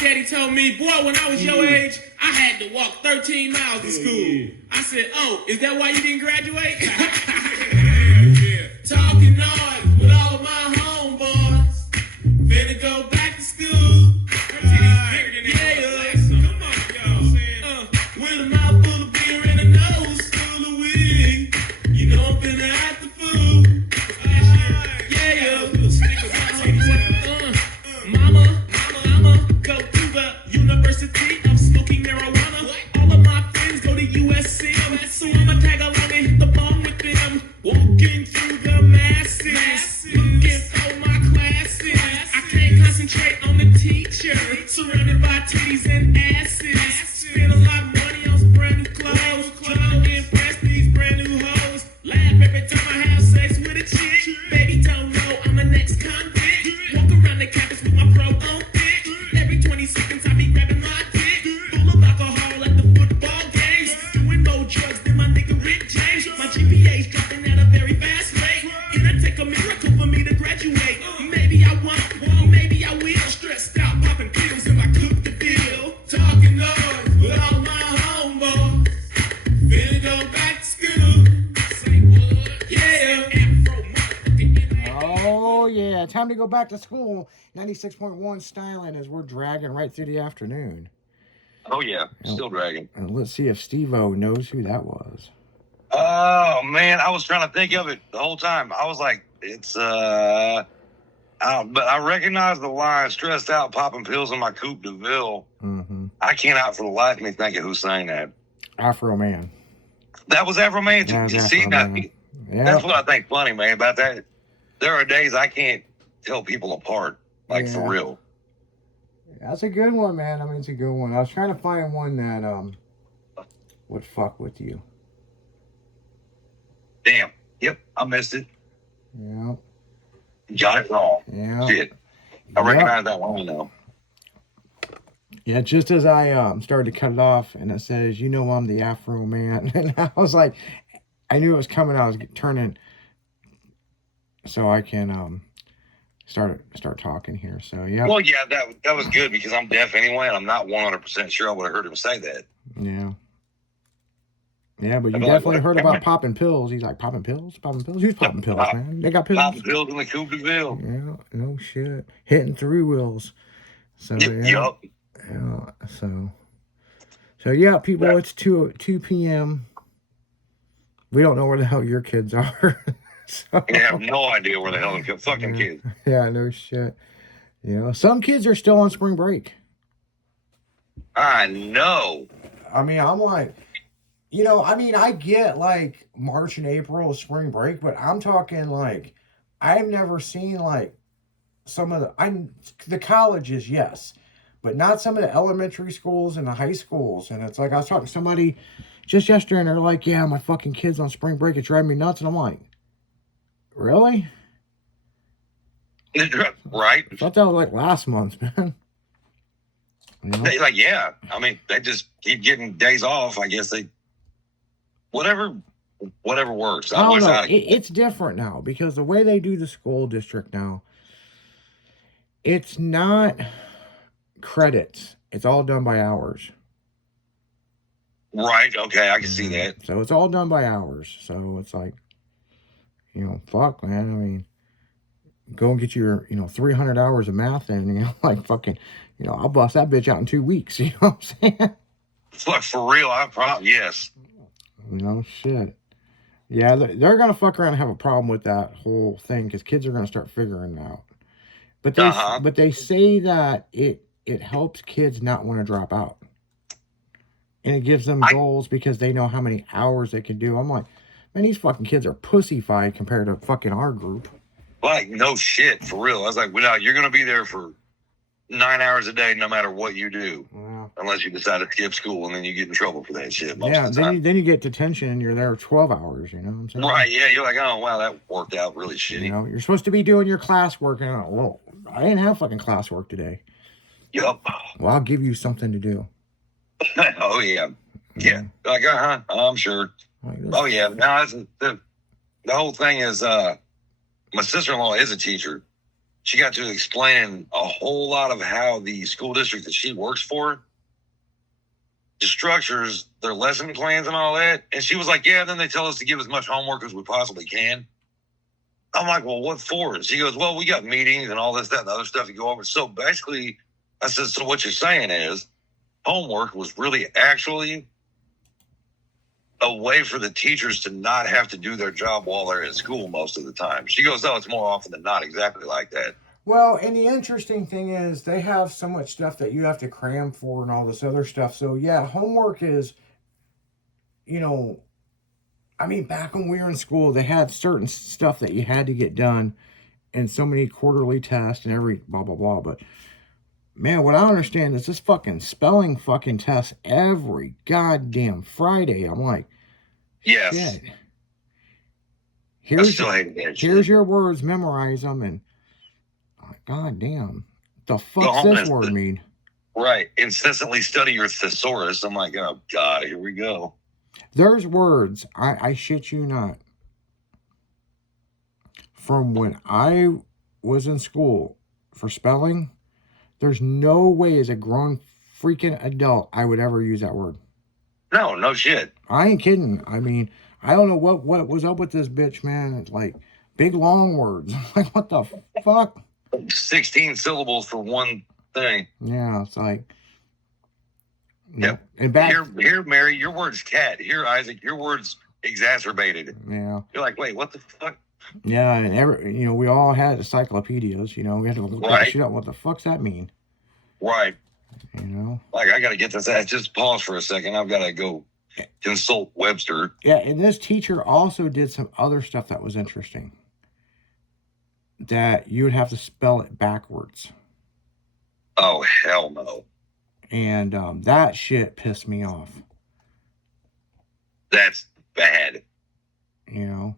daddy told me, boy, when I was your age, I had to walk 13 miles to school. I said, oh, is that why you didn't graduate? Talking noise with all of my homeboys. Finna go back to school. Come on, y'all. With a mouth full of beer and a nose full of weed. You know I'm finna act the fool. Mama, go to the University of Smoking Marijuana. All of my friends go to USC. So I'ma tag along and hit the bong with them. Walking through the masses, looking for my classes. I can't concentrate on the teacher. Surrounded by titties and asses. Spend a lot of money on some brand new clothes. Trying to impress these brand new hoes. Laugh every time I have sex with a chick. Baby don't know I'm the next convict. Walk around the campus with my pro on thick. Every 20 seconds I be grabbing my dick. Full of alcohol at the football games. Doing more drugs than my nigga Rick James. My GPA's dropping at a very fast rate. It'll take a miracle for me to graduate. Maybe I won't, maybe I will. Stressed out, popping pills and I cook the deal. Talking noise with all my homeboys. Finna go back to school. Say what? Yeah. Oh, yeah. Time to go back to school. 96.1 styling as we're dragging right through the afternoon. Oh, yeah. Still dragging. And let's see if Steve-O knows who that was. Oh, man. I was trying to think of it the whole time. I was like, it's, but I recognize the line, stressed out, popping pills in my Coupe de Ville. Mm-hmm. I cannot for the life of me think of who sang that. Afro Man. That was Afro Man. That was See, Afro now, Man. Yeah. that's what I think funny, man, about that. There are days I can't tell people apart, like Yeah. for real. That's a good one, man. I mean, it's a good one. I was trying to find one that would fuck with you. Damn. Yep, I missed it. Yeah. Got it wrong. Yeah. Shit. I recognize that one though. Yeah, just as I started to cut it off, and it says, "You know, I'm the Afro Man," and I was like, I knew it was coming. I was turning, so I can start talking here. So yeah. Well, yeah, that was good because I'm deaf anyway, and I'm not 100% sure I would have heard him say that. Yeah. Yeah, but you I'd be definitely like, heard about popping pills. He's like, popping pills? Popping pills? Who's popping pills, man? They got pills. Popping pills in the Coupe de Ville. Yeah, no shit. Hitting three wheels. So Yep. yeah. So yeah, people, it's 2 p.m. We don't know where the hell your kids are. So, I have no idea where the hell the fucking kids. yeah, no shit. You know, some kids are still on spring break. I know. I mean, I'm like, you know, I mean, I get like March and April is spring break, but I'm talking like, I've never seen like some of the colleges, yes, but not some of the elementary schools and the high schools. And it's like, I was talking to somebody just yesterday and they're like, yeah, my fucking kid's on spring break. It's driving me nuts. And I'm like, really? Right? I thought that was like last month, man. You know? Like, yeah. I mean, they just keep getting days off. I guess they, whatever works. I don't know. It's different now because the way they do the school district now, it's not credits. It's all done by hours. Right. Okay. I can see that. So it's all done by hours. So it's like, you know, fuck, man. I mean, go and get your, 300 hours of math in, like fucking, I'll bust that bitch out in 2 weeks. You know what I'm saying? Look, for real, yes. Shit. Yeah, they're going to fuck around and have a problem with that whole thing because kids are going to start figuring it out. But they say that it helps kids not want to drop out. And it gives them goals because they know how many hours they can do. I'm like, man, these fucking kids are pussyfied compared to fucking our group. Like, no shit, for real. I was like, well, you're going to be there for 9 hours a day no matter what you do. Yeah. Unless you decide to skip school and then you get in trouble for that shit. Yeah, then you get detention and you're there 12 hours, you know what I'm saying? Right, yeah. You're like, oh, wow, that worked out really shitty. You're supposed to be doing your classwork. And I didn't have fucking classwork today. Yup. Well, I'll give you something to do. Oh, yeah. Yeah. Like, I'm sure. Oh, yeah. No, the whole thing is, my sister-in-law is a teacher. she got to explain a whole lot of how the school district that she works for structures their lesson plans and all that. And she was like, yeah, then they tell us to give as much homework as we possibly can. I'm like, well, what for? And she goes, well, we got meetings and all this, that, and other stuff to go over. So basically, I said, so what you're saying is homework was really actually a way for the teachers to not have to do their job while they're in school most of the time. She goes, oh, it's more often than not exactly like that. Well, and the interesting thing is they have so much stuff that you have to cram for and all this other stuff. So, yeah, homework is, you know, I mean, back when we were in school, they had certain stuff that you had to get done and so many quarterly tests and every blah, blah, blah. But, man, what I understand is this fucking spelling fucking test every goddamn Friday. I'm like, yes. shit. I still hate that shit. Here's your words, memorize them, and God damn, the fuck's this word mean? Right, incessantly study your thesaurus. I'm like, oh God, here we go. There's words, I shit you not, from when I was in school for spelling, there's no way as a grown freaking adult I would ever use that word. No shit. I ain't kidding. I mean, I don't know what was up with this bitch, man. It's like big long words. Like, what the fuck? 16 syllables for one thing. Yeah, it's like. Yep. And back here, Mary, your word's cat. Here, Isaac, your word's exacerbated. Yeah. You're like, wait, what the fuck? Yeah, and we all had encyclopedias. We had to look that shit up. What the fuck's that mean? Right. Like, I got to get this. Just pause for a second. I've got to go consult Webster. Yeah, and this teacher also did some other stuff that was interesting. That you would have to spell it backwards. Oh, hell no. And that shit pissed me off. That's bad. Yeah,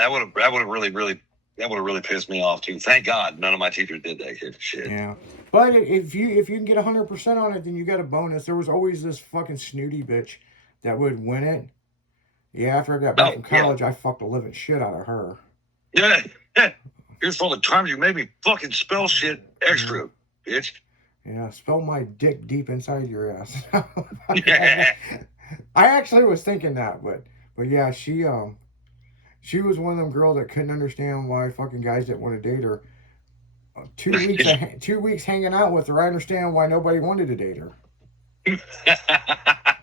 that would have really pissed me off too. Thank God none of my teachers did that shit. Yeah. But if you can get 100% on it, then you got a bonus. There was always this fucking snooty bitch that would win it. Yeah, after I got back from college, I fucked the living shit out of her. Yeah. Here's for all the times you made me fucking spell shit extra, bitch. Yeah, spell my dick deep inside your ass. Yeah. I actually was thinking that, but yeah, she was one of them girls that couldn't understand why fucking guys didn't want to date her. 2 weeks hanging out with her, I understand why nobody wanted to date her.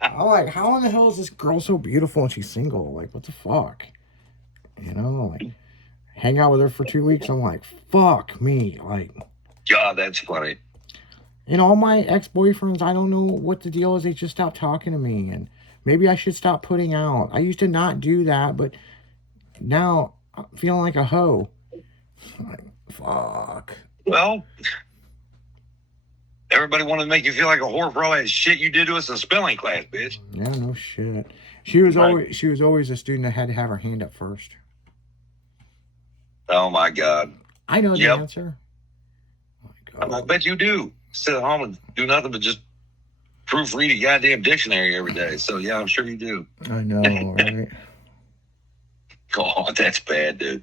I'm like, how in the hell is this girl so beautiful and she's single? Like, what the fuck? Like, hang out with her for 2 weeks. I'm like, fuck me. Like, God, that's funny. All my ex-boyfriends, I don't know what the deal is. They just stopped talking to me, and maybe I should stop putting out. I used to not do that, but now I'm feeling like a hoe. Like, fuck. Well, everybody wanted to make you feel like a whore for all that shit you did to us in spelling class, bitch. Yeah, no shit. She was always a student that had to have her hand up first. Oh my God. I know the answer. Oh my God. I bet you do. Sit at home and do nothing but just proofread a goddamn dictionary every day. So yeah, I'm sure you do. I know, right? God, that's bad, dude.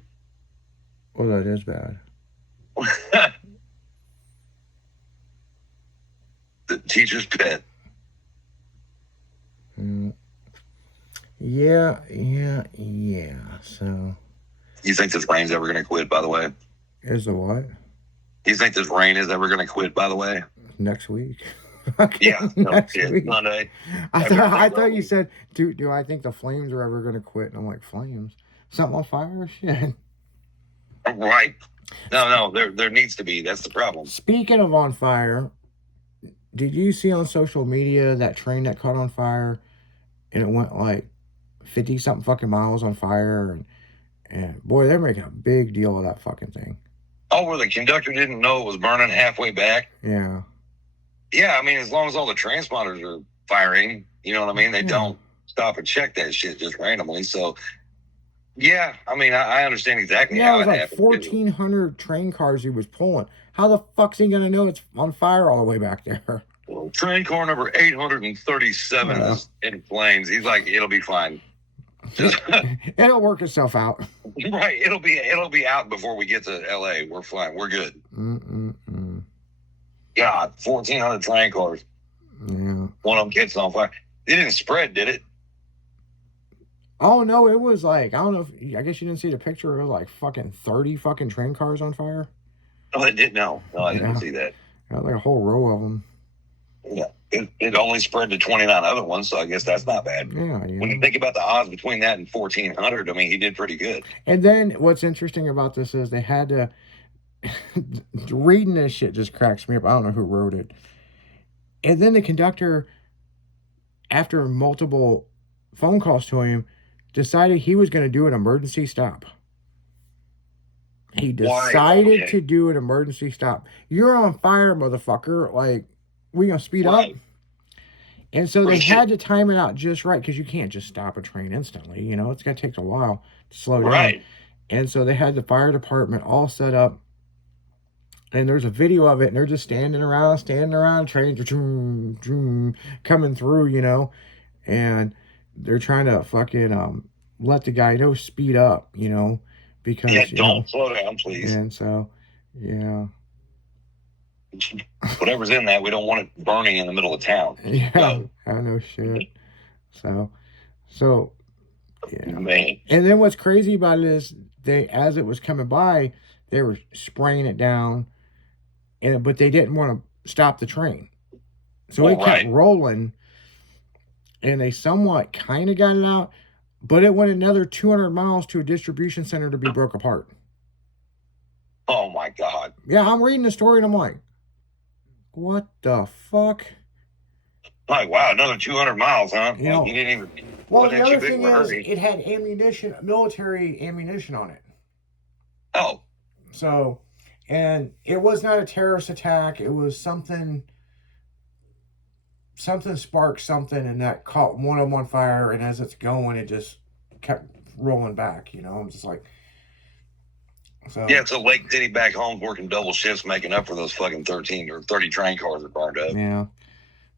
Well, that is bad. The teacher's pet. Yeah. So. You think this rain's ever going to quit, by the way? Is the what? Do you think this rain is ever going to quit, by the way? Next week. Yeah, next week. Monday. I thought you said, do I think the Flames are ever going to quit? And I'm like, Flames? Something on fire? Shit. Right. No, there needs to be. That's the problem. Speaking of on fire, did you see on social media that train that caught on fire and it went like 50-something fucking miles on fire? And boy, they're making a big deal of that fucking thing. Oh, where the conductor didn't know it was burning halfway back? Yeah. Yeah, I mean, as long as all the transponders are firing, you know what I mean? They don't stop and check that shit just randomly. So, yeah, I mean, I understand exactly how it happened. It was like 1,400 train cars he was pulling. How the fuck's he going to know it's on fire all the way back there? Well, train car number 837 is in flames. He's like, it'll be fine. It'll work itself out. Right. It'll be out before we get to LA. We're fine. We're good. God, 1,400 train cars. Yeah. One of them gets on fire. It didn't spread, did it? Oh no, it was like, I don't know if, I guess you didn't see the picture. It was like fucking 30 fucking train cars on fire. Oh, it did. No, I didn't Yeah. see that. Like a whole row of them. Yeah, it only spread to 29 other ones, so I guess that's not bad. Yeah. When you think about the odds between that and 1,400, I mean, he did pretty good. And then what's interesting about this is they had to, reading this shit just cracks me up. I don't know who wrote it. And then the conductor, after multiple phone calls to him, decided he was going to do an emergency stop. He decided Okay. to do an emergency stop. You're on fire, motherfucker. Like, we going to speed Right. up? And so they Right. had to time it out just right, because you can't just stop a train instantly. You know, it's going to take a while to slow down. Right. And so they had the fire department all set up. And there's a video of it, and they're just standing around, trains coming through, you know. And they're trying to fucking let the guy know, speed up, you know. Because, Yeah, you don't know, slow down, please. and so, yeah. Whatever's in that, we don't want it burning in the middle of town. Yeah, No. I know shit. So, yeah. Man. And then what's crazy about it is as it was coming by, they were spraying it down, but they didn't want to stop the train. So it kept Right. rolling, and they somewhat kind of got it out, but it went another 200 miles to a distribution center to be broke apart. Oh my God. Yeah, I'm reading the story and I'm like, what the fuck? Like, wow, another 200 miles, huh? You know- You didn't even. Well, wasn't the too other big thing of a is, hurry. it had ammunition, military ammunition on it. Oh, So, and it was not a terrorist attack. It was something sparked something, and that caught one of them on fire. And as it's going, it just kept rolling back. You know, I'm just like, so yeah, so Lake City back home working double shifts, making up for those fucking 13 or 30 train cars that burned up.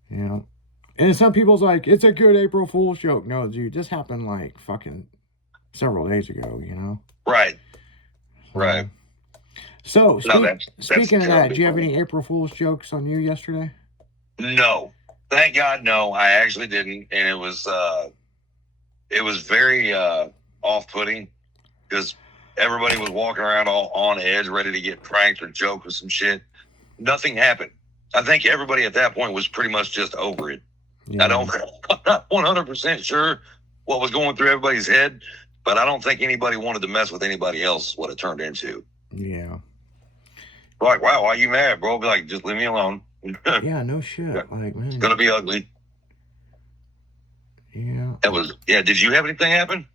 yeah. And some people's like, it's a good April Fool's joke. No, dude, this happened like fucking several days ago. You know, Right. Right. So, No, that's speaking of that, terribly do you have funny. any April Fool's jokes on you yesterday? No, thank God, no. I actually didn't, and it was very off-putting because everybody was walking around all on edge, ready to get pranked or joke with some shit. Nothing happened. I think everybody at that point was pretty much just over it. Yeah. I'm not 100% sure what was going through everybody's head, but I don't think anybody wanted to mess with anybody else. What it turned into. Yeah. Like, wow, why are you mad, bro? Be like, just leave me alone. Yeah, no shit. Like, man. It's gonna be ugly. Yeah. That was, yeah. Did you have anything happen?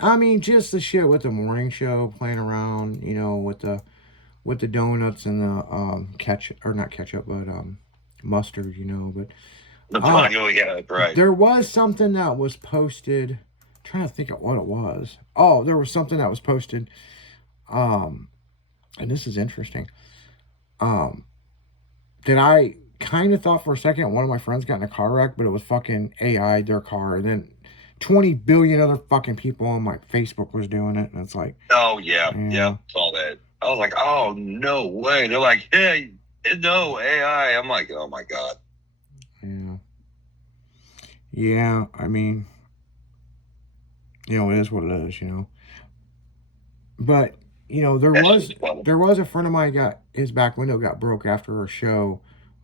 I mean, just the shit with the morning show, playing around, you know, with the donuts and the ketchup, or not ketchup, but mustard, you know. But Yeah, right. there was something that was posted. I'm trying to think of what it was. Oh, there was something that was posted. And this is interesting. That I kind of thought for a second one of my friends got in a car wreck, but it was fucking AI, their car. And then 20 billion other fucking people on my Facebook was doing it. And it's like, Oh yeah, Yeah. yeah. Saw that. I was like, oh no way. They're like, hey, no AI. I'm like, oh my God. yeah. Yeah, I mean, you know, it is what it is, you know. But, you know, there That's was just funny. a friend of mine his back window got broke after a show.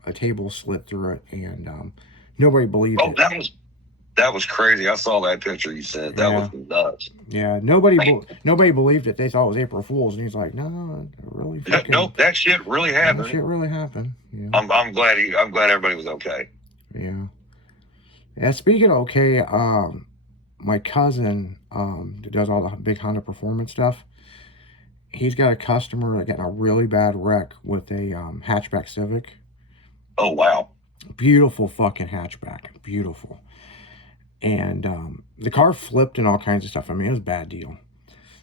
A table slid through it, and nobody believed Oh, it. that was crazy. I saw that picture you said. That was nuts. Yeah, nobody believed it. They thought it was April Fool's, and he's like, "No, it really fucking, Nope, that shit really that happened. shit really happened." Yeah, I'm glad everybody was okay. yeah. And speaking of okay, my cousin that does all the big Honda Performance stuff. He's got a customer that got in a really bad wreck with a hatchback Civic. Oh wow. Beautiful fucking hatchback, beautiful. And the car flipped and all kinds of stuff. I mean, it was a bad deal.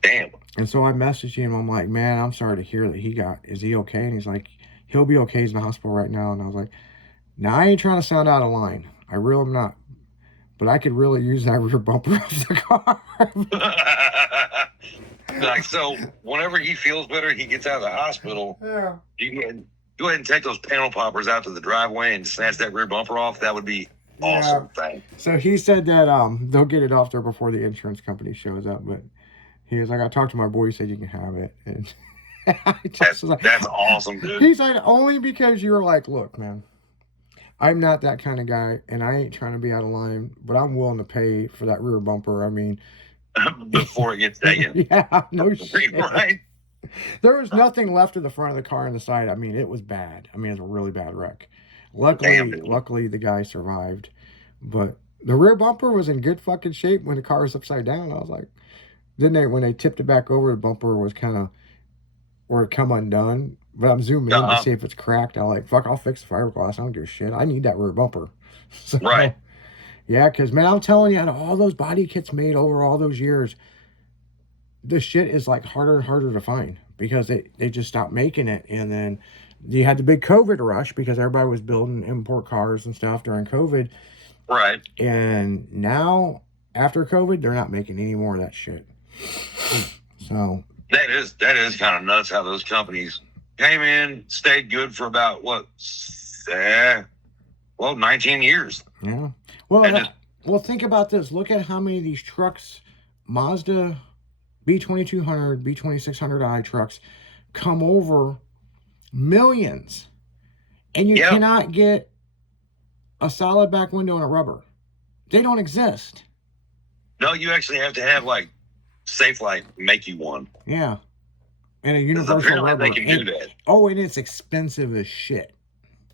Damn. And so I messaged him. I'm like, man, I'm sorry to hear that is he okay? And he's like, he'll be okay. He's in the hospital right now. And I was like, now I ain't trying to sound out of line. I really am not. but I could really use that rear bumper of the car. Like, so whenever he feels better, he gets out of the hospital. Yeah. You can go ahead and take those panel poppers out to the driveway and snatch that rear bumper off. That would be awesome thing. So he said that they'll get it off there before the insurance company shows up, but he was like, I talked to my boy, he said you can have it. And I just was like, That's awesome, dude. he said, only because you were like, look, man, I'm not that kind of guy, and I ain't trying to be out of line, but I'm willing to pay for that rear bumper. I mean, Before it gets taken. yeah, no shit. Right? There was nothing left of the front of the car and the side. I mean, it was bad. I mean, it was a really bad wreck. Luckily, the guy survived. But the rear bumper was in good fucking shape when the car was upside down. I was like, when they tipped it back over, the bumper was kind of, or it come undone. But I'm zooming in to see if it's cracked. I'm like, fuck, I'll fix the fiberglass. I don't give a shit. I need that rear bumper. So, Right. Yeah, because, man, I'm telling you, out of all those body kits made over all those years, this shit is like harder and harder to find because they just stopped making it. And then you had the big COVID rush because everybody was building import cars and stuff during COVID. Right. And now, after COVID, they're not making any more of that shit. So That is kind of nuts how those companies came in, stayed good for about 19 years. yeah. And Well, think about this. Look at how many of these trucks, Mazda B2200, B2600i trucks, come over millions, and you cannot get a solid back window and a rubber. They don't exist. No, you actually have to have like Safelite make you one. Yeah, and a 'Cause universal apparently rubber. they can do that. Oh, and it's expensive as shit.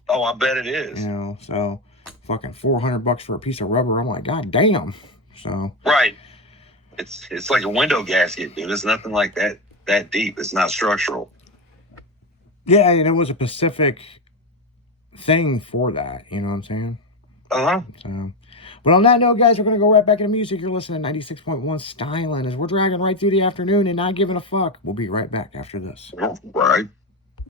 Oh, I bet it is. You know, so fucking $400 for a piece of rubber. I'm like, god damn. So Right. It's like a window gasket, dude. It's nothing like that deep. It's not structural. yeah, and it was a Pacific thing for that. You know what I'm saying? Uh-huh. So, but on that note, guys, we're going to go right back into music. You're listening to 96.1 Styling as we're dragging right through the afternoon and not giving a fuck. We'll be right back after this. Right.